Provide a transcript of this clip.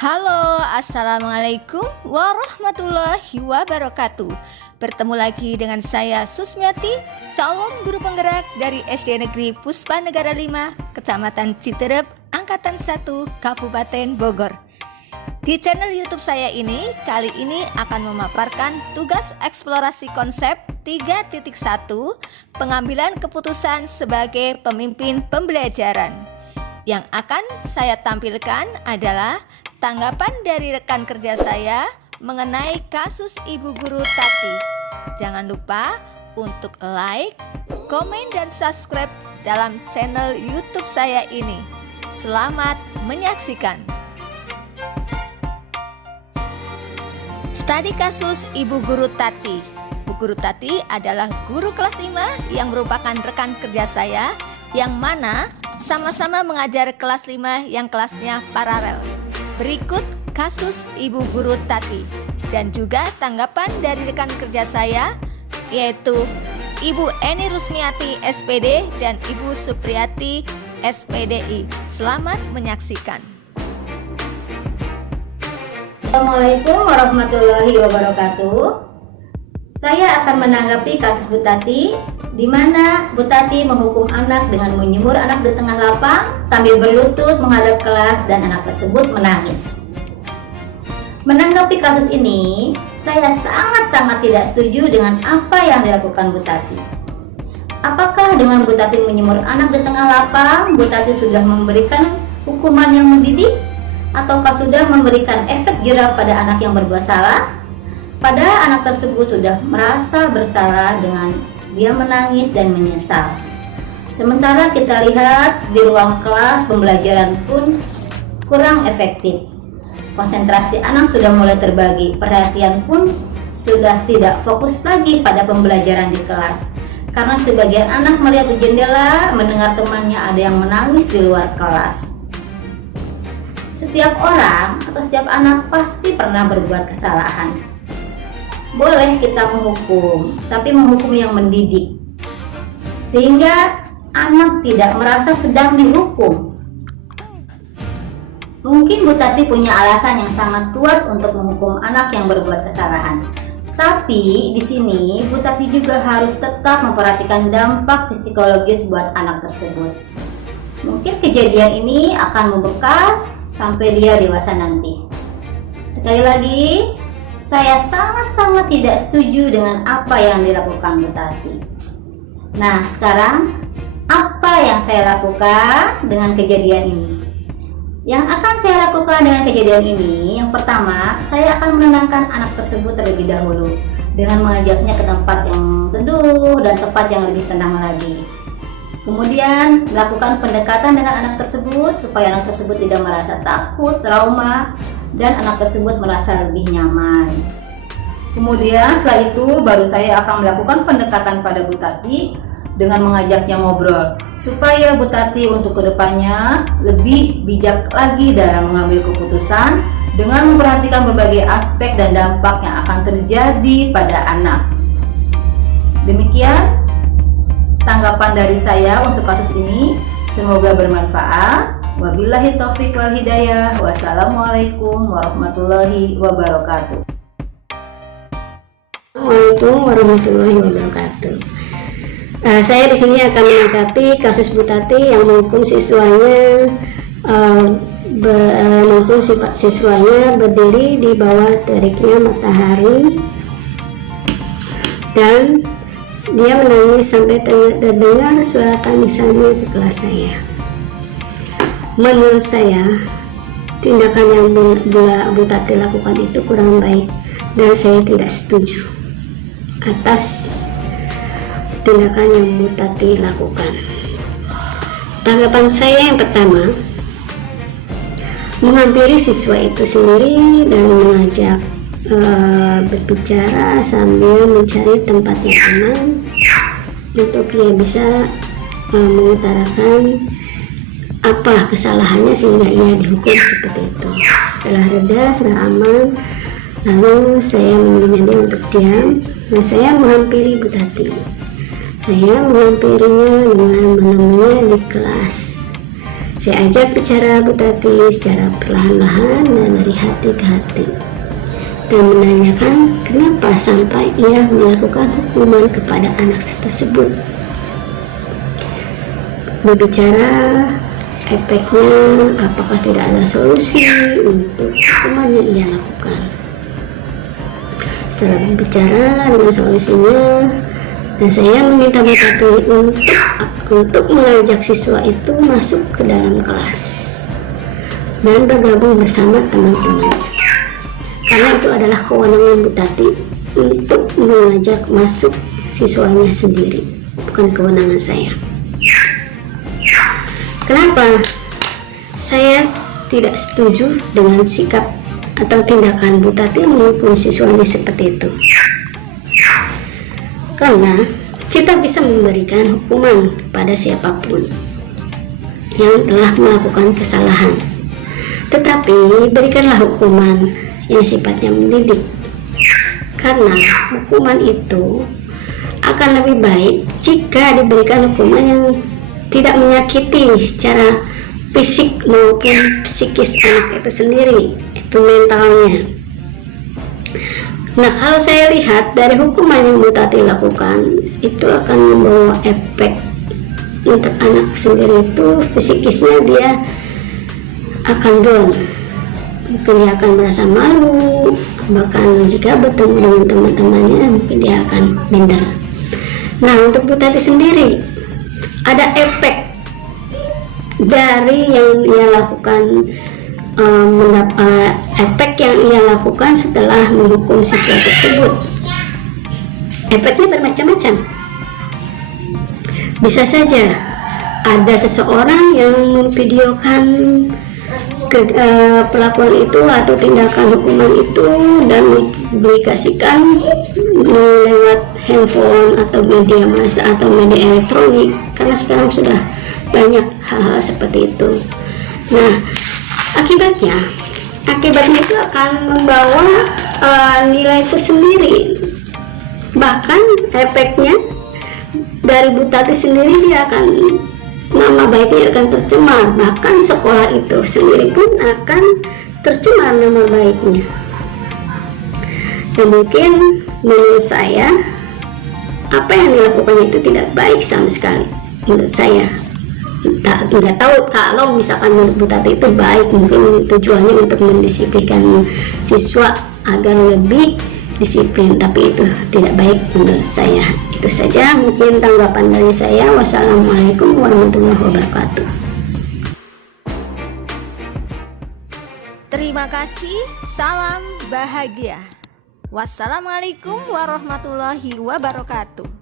Halo, assalamualaikum warahmatullahi wabarakatuh. Bertemu lagi dengan saya Susmiati, calon guru penggerak dari SD Negeri Puspa Negara 5, Kecamatan Citerep, Angkatan 1, Kabupaten Bogor. Di channel YouTube saya ini, kali ini akan memaparkan tugas eksplorasi konsep 3.1 pengambilan keputusan sebagai pemimpin pembelajaran. Yang akan saya tampilkan adalah tanggapan dari rekan kerja saya mengenai kasus Ibu Guru Tati. Jangan lupa untuk like, komen, dan subscribe dalam channel YouTube saya ini. Selamat menyaksikan. Studi kasus Ibu Guru Tati. Ibu Guru Tati adalah guru kelas 5 yang merupakan rekan kerja saya, yang mana sama-sama mengajar kelas 5 yang kelasnya paralel. Berikut kasus Ibu Guru Tati dan juga tanggapan dari rekan kerja saya, yaitu Ibu Eni Rusmiati SPD dan Ibu Supriyati SPDI. Selamat menyaksikan. Assalamualaikum warahmatullahi wabarakatuh. Saya akan menanggapi kasus Bu Tati, di mana Bu Tati menghukum anak dengan menyemur anak di tengah lapang sambil berlutut menghadap kelas dan anak tersebut menangis. Menanggapi kasus ini, saya sangat-sangat tidak setuju dengan apa yang dilakukan Bu Tati. Apakah dengan Bu Tati menyemur anak di tengah lapang, Bu Tati sudah memberikan hukuman yang mendidik? Ataukah sudah memberikan efek jerah pada anak yang berbuat salah? Pada anak tersebut sudah merasa bersalah dengan dia menangis dan menyesal. Sementara kita lihat di ruang kelas pembelajaran pun kurang efektif. Konsentrasi anak sudah mulai terbagi, perhatian pun sudah tidak fokus lagi pada pembelajaran di kelas. Karena sebagian anak melihat di jendela, mendengar temannya ada yang menangis di luar kelas. Setiap orang atau setiap anak pasti pernah berbuat kesalahan. Boleh kita menghukum, tapi menghukum yang mendidik, sehingga anak tidak merasa sedang dihukum. Mungkin Bu Tati punya alasan yang sangat kuat untuk menghukum anak yang berbuat kesalahan. Tapi di sini Bu Tati juga harus tetap memperhatikan dampak psikologis buat anak tersebut. Mungkin kejadian ini akan membekas sampai dia dewasa nanti. Sekali lagi, saya sangat-sangat tidak setuju dengan apa yang dilakukan Bu Tati. Nah, sekarang apa yang saya lakukan dengan kejadian ini? Yang akan saya lakukan dengan kejadian ini, yang pertama, saya akan menenangkan anak tersebut terlebih dahulu dengan mengajaknya ke tempat yang teduh dan tempat yang lebih tenang lagi. Kemudian melakukan pendekatan dengan anak tersebut supaya anak tersebut tidak merasa takut, trauma, dan anak tersebut merasa lebih nyaman. Kemudian setelah itu baru saya akan melakukan pendekatan pada Bu Tati dengan mengajaknya ngobrol supaya Bu Tati untuk kedepannya lebih bijak lagi dalam mengambil keputusan dengan memperhatikan berbagai aspek dan dampak yang akan terjadi pada anak. Demikian tanggapan dari saya untuk kasus ini, semoga bermanfaat. Wabillahi taufiq wal hidayah. Wassalamualaikum warahmatullahi wabarakatuh. Assalamualaikum warahmatullahi wabarakatuh. Saya di sini akan menanggapi kasus Bu Tati yang menghukum siswanya berdiri di bawah teriknya matahari dan dia menangis sampai terdengar suara tangisannya di kelas saya. Menurut saya, tindakan yang Bu Tati lakukan itu kurang baik dan saya tidak setuju atas tindakan yang Bu Tati lakukan. Tanggapan saya yang pertama, menghampiri siswa itu sendiri dan mengajak berbicara sambil mencari tempat yang aman untuk dia bisa mengutarakan apa kesalahannya sehingga ia dihukum seperti itu. Setelah reda, setelah aman, lalu saya menyuruhnya dia untuk diam dan saya menghampiri Bu Tati. Saya menghampirinya dengan menemuinya di kelas. Saya ajak bicara Bu Tati secara perlahan-lahan dan dari hati ke hati, dan menanyakan kenapa sampai ia melakukan hukuman kepada anak tersebut. Berbicara efeknya, apakah tidak ada solusi untuk hukuman yang ia lakukan. Setelah berbicara dengan solusinya, dan saya meminta Bu Tati untuk mengajak siswa itu masuk ke dalam kelas dan bergabung bersama teman-temannya, karena itu adalah kewenangan Bu Tati untuk mengajak masuk siswanya sendiri, bukan kewenangan saya. Kenapa saya tidak setuju dengan sikap atau tindakan Bu Tati menghukum siswanya seperti itu? Karena kita bisa memberikan hukuman kepada siapapun yang telah melakukan kesalahan, tetapi berikanlah hukuman yang sifatnya mendidik, karena hukuman itu akan lebih baik jika diberikan hukuman yang tidak menyakiti secara fisik maupun psikis anak itu sendiri, itu mentalnya. Nah, kalau saya lihat dari hukuman yang Bu Tati lakukan, itu akan membawa efek untuk anak sendiri, itu psikisnya dia akan down, mungkin dia akan merasa malu, bahkan jika bertemu dengan teman-temannya mungkin dia akan minder. Nah, untuk Bu Tati sendiri ada efek dari yang ia lakukan, efek yang ia lakukan setelah menghukum siswa tersebut. Efeknya bermacam-macam. Bisa saja ada seseorang yang memvideokan pelakuan itu atau tindakan hukuman itu dan mempublikasikan lewat handphone atau media massa atau media elektronik, karena sekarang sudah banyak hal-hal seperti itu. Nah, akibatnya itu akan membawa nilai itu sendiri, bahkan efeknya dari Bu Tati sendiri, dia akan, nama baiknya akan tercemar, bahkan sekolah itu sendiri pun akan tercemar nama baiknya. Dan mungkin menurut saya apa yang dilakukan itu tidak baik sama sekali menurut saya. Tidak tahu kalau misalkan menurut Bu Tati itu baik, mungkin tujuannya untuk mendisiplinkan siswa agar lebih disiplin, tapi itu tidak baik menurut saya. Itu saja mungkin tanggapan dari saya. Wassalamualaikum warahmatullahi wabarakatuh. Terima kasih, salam bahagia. Wassalamualaikum warahmatullahi wabarakatuh.